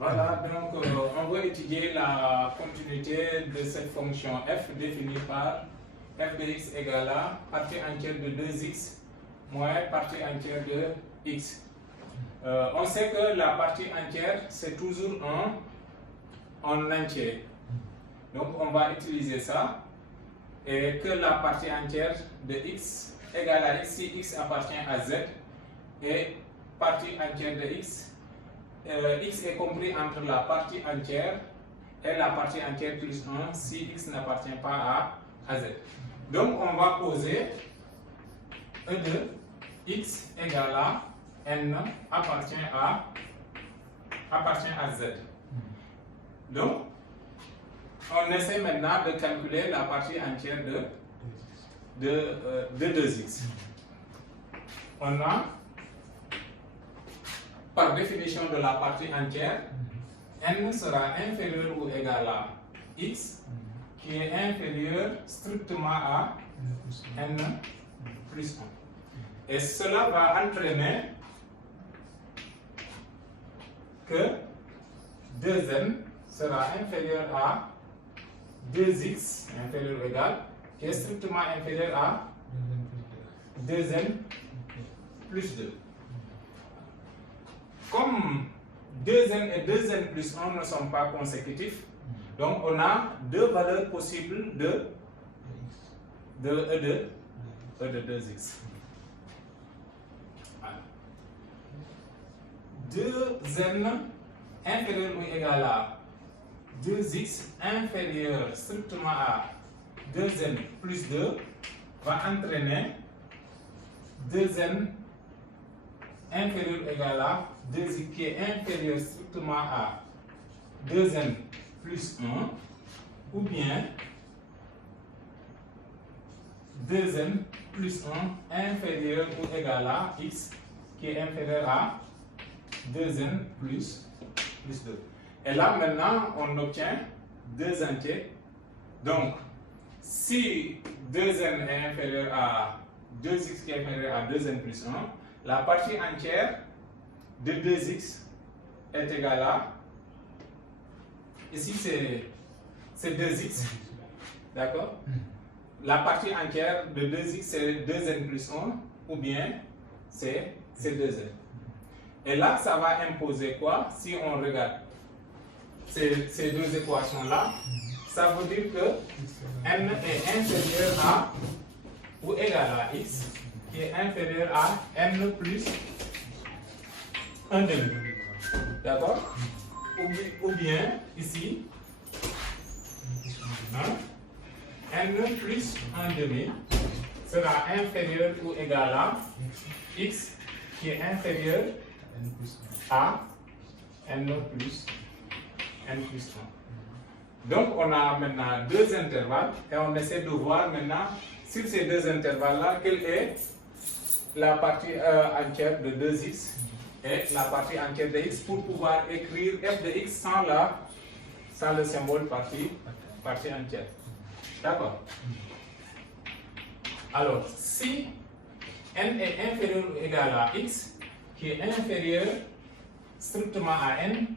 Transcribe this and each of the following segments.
Voilà, donc on va étudier la continuité de cette fonction f définie par f de x égale à partie entière de 2x moins partie entière de x. On sait que la partie entière, c'est toujours en entier. Donc on va utiliser ça. Et que la partie entière de x égale à x si x appartient à z et partie entière de x. X est compris entre la partie entière et la partie entière plus 1 si x n'appartient pas à z. Donc on va poser E de x égale à n appartient à z. Donc on essaie maintenant de calculer la partie entière de 2x. On a par définition de la partie entière, n sera inférieur ou égal à x qui est inférieur strictement à n plus 1. Et cela va entraîner que 2n sera inférieur à 2x inférieur ou égal qui est strictement inférieur à 2n plus 2. Comme 2n et 2n plus 1 ne sont pas consécutifs, donc on a deux valeurs possibles de E de 2x. 2n inférieur ou égal à 2x inférieur strictement à 2n plus 2 va entraîner 2n inférieur ou égal à 2x qui est inférieur strictement à 2n plus 1 ou bien 2n plus 1 inférieur ou égal à x qui est inférieur à 2n plus 2. Et là maintenant on obtient deux entiers. Donc si 2n est inférieur à 2x qui est inférieur à 2n plus 1, la partie entière de 2x est égale à, ici c'est 2x, d'accord? La partie entière de 2x c'est 2n plus 1 ou bien c'est 2n. Et là ça va imposer quoi? Si on regarde ces deux équations là, ça veut dire que n est inférieur à ou égal à x qui est inférieur à n plus 1 demi. D'accord? Ou bien ici, n plus 1 demi sera inférieur ou égal à x qui est inférieur à n plus 1. Donc on a maintenant deux intervalles et on essaie de voir maintenant sur ces deux intervalles-là quelle est la partie entière de 2x et la partie entière de x pour pouvoir écrire f de x sans le symbole partie entière. D'accord? Alors, si n est inférieur ou égal à x, qui est inférieur strictement à n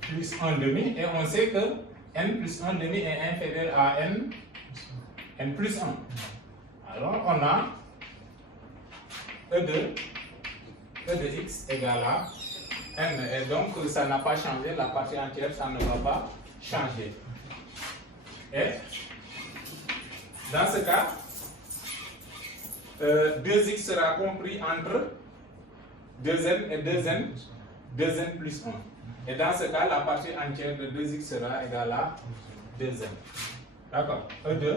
plus 1 demi, et on sait que n plus 1 demi est inférieur à n plus 1. Alors, on a E de x égale à n. Et donc, ça n'a pas changé, la partie entière, ça ne va pas changer. Et dans ce cas, 2x sera compris entre 2n et 2n plus 1. Et dans ce cas, la partie entière de 2x sera égale à 2n. D'accord? E de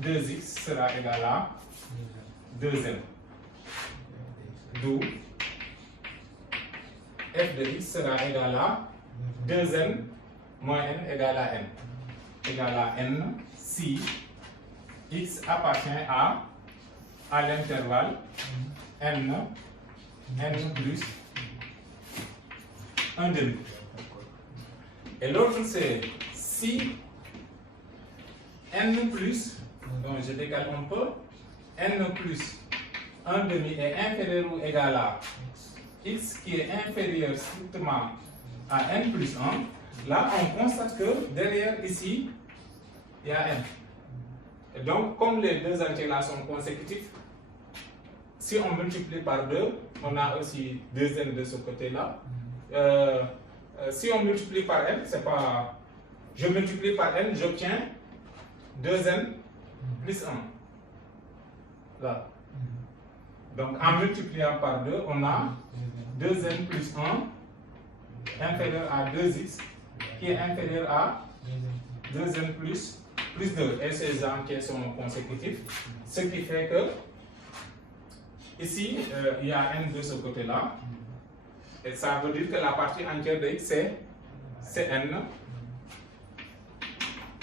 2x sera égal à 2n. D'où f de x sera égal à 2n moins n égale à n. Égal à n si x appartient à l'intervalle n plus 1 demi. Et l'autre c'est si n plus, donc je décale un peu, n plus 1 demi est inférieur ou égal à x qui est inférieur strictement à n plus 1, là on constate que derrière ici, il y a n. Et donc, comme les deux entiers là sont consécutifs, si on multiplie par 2, on a aussi 2n de ce côté-là. Si on multiplie par n, c'est pas. Je multiplie par n, j'obtiens 2n plus 1. Là. Donc, en multipliant par 2, on a 2n plus 1 inférieur à 2x qui est inférieur à 2n plus 2. Et ces entiers sont consécutifs. Ce qui fait que ici, il y a n de ce côté-là. Et ça veut dire que la partie entière de x, c'est n.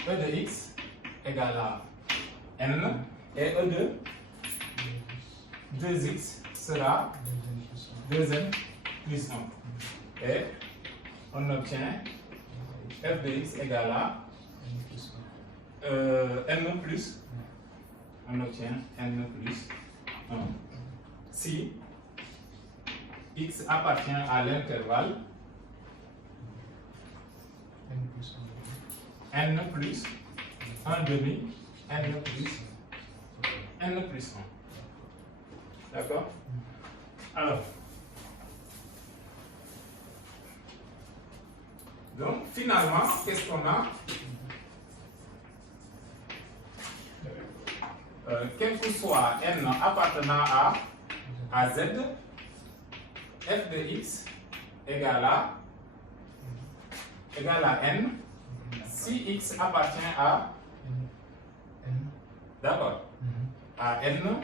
E de x égale à n. Et e de 2x sera 2n plus 1. Et on obtient f de x égale à n plus. On obtient n plus 1. Si x appartient à l'intervalle n plus 1 demi, n plus 1. D'accord? Alors, donc finalement, qu'est-ce qu'on a? Quel que soit n appartenant à z, f de x égale à n si x appartient à d'accord à n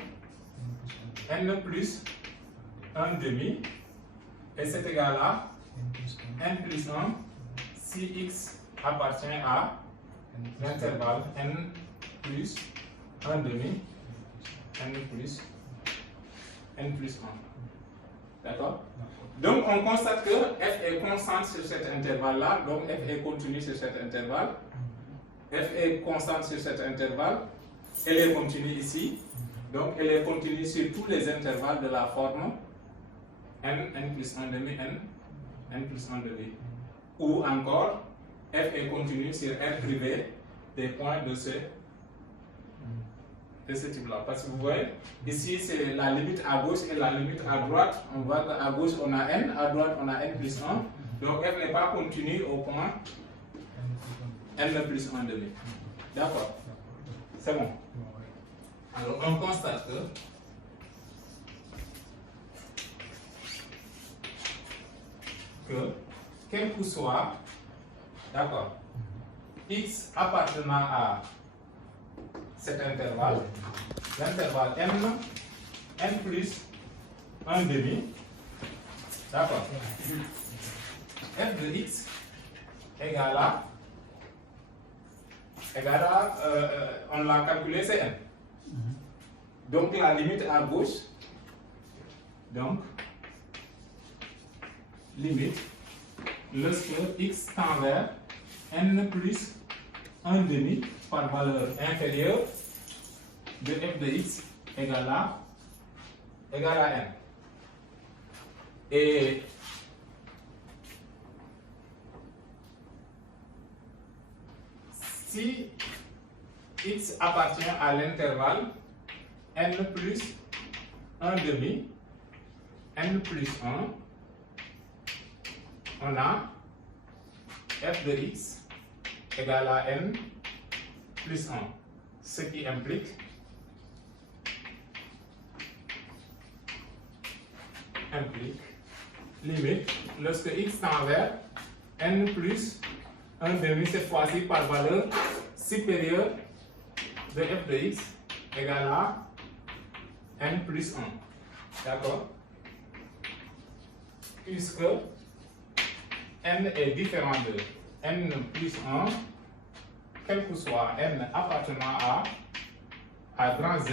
plus 1 demi et c'est égal à n plus 1 si x appartient à l'intervalle n plus 1 demi n plus 1. D'accord? Donc on constate que f est constante sur cet intervalle-là, donc f est continue sur cet intervalle. F est constante sur cet intervalle, elle est continue ici, donc elle est continue sur tous les intervalles de la forme n plus 1 demi, n plus 1 demi. Ou encore, f est continue sur R privé des points de ce type-là. Parce que vous voyez, ici c'est la limite à gauche et la limite à droite. On voit qu'à gauche on a n, à droite on a n plus 1. Donc f n'est pas continue au point n plus 1 demi. D'accord? C'est bon. Alors on constate que quel que soit, d'accord, x appartenant à cet intervalle, l'intervalle n plus 1 demi, d'accord, f de x égale à on l'a calculé, c'est n. Donc la limite à gauche, donc limite lorsque x tend vers n plus 1 demi par valeur inférieure de f de x égale à n. Et si x appartient à l'intervalle n plus 1 demi, n plus 1, on a f de x égale à n plus 1, ce qui implique limite lorsque x tend vers n plus 1 demi, cette fois-ci par valeur supérieure de f de x égale à n plus 1. D'accord? Puisque n est différent de n plus 1, quel que soit n appartenant à grand Z,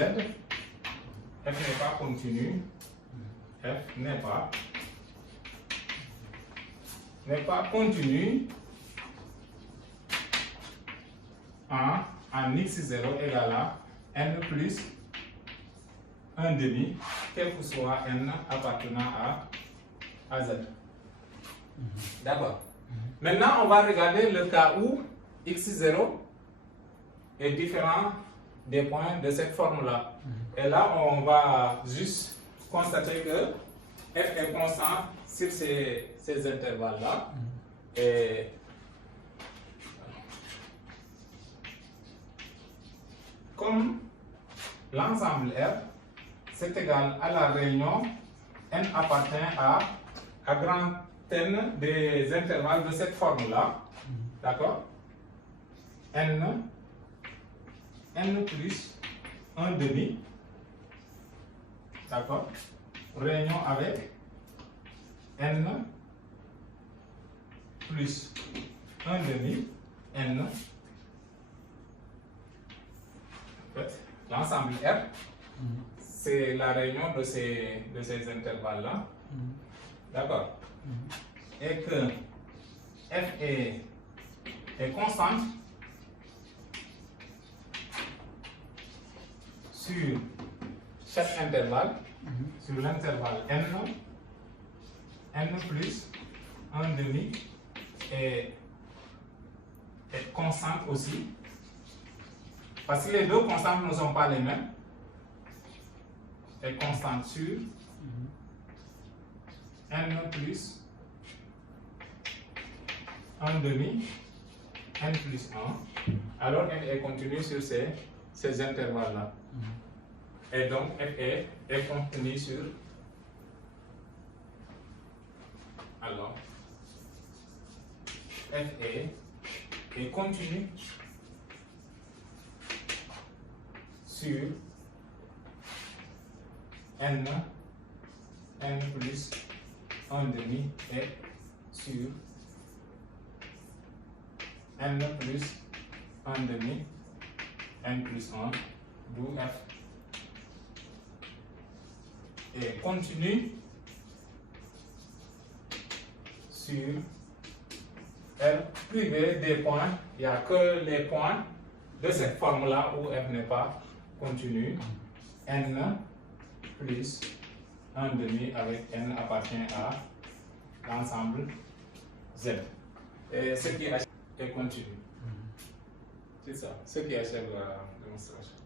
f n'est pas continu, f n'est pas continu en x0 égale à n plus 1 demi, quel que soit n appartenant à Z. D'accord. Maintenant, on va regarder le cas où x0 est différent des points de cette forme-là. Et là, on va juste constater que f est constant sur ces intervalles-là. Et comme l'ensemble R, c'est égal à la réunion n appartient à grand N des intervalles de cette forme-là. D'accord? N plus 1 demi. D'accord? Réunion avec N plus 1 demi. N. En fait, l'ensemble R, c'est la réunion de ces intervalles-là. D'accord? Et que f est constante sur chaque intervalle, sur l'intervalle n plus 1 demi est constante aussi, parce que les deux constantes ne sont pas les mêmes, est constante sur n plus 1 demi, n plus 1, alors n est continu sur ces intervalles-là. Et donc f est continu sur, alors f est continu sur n plus 1 demi et sur n plus 1 demi, n plus 1, d'où f est continu sur R privé des points. Il n'y a que les points de cette forme-là où f n'est pas continu. N plus 1 demi avec n appartient à l'ensemble Z. Et ce qui est continu. C'est ça, ce qui achève la démonstration.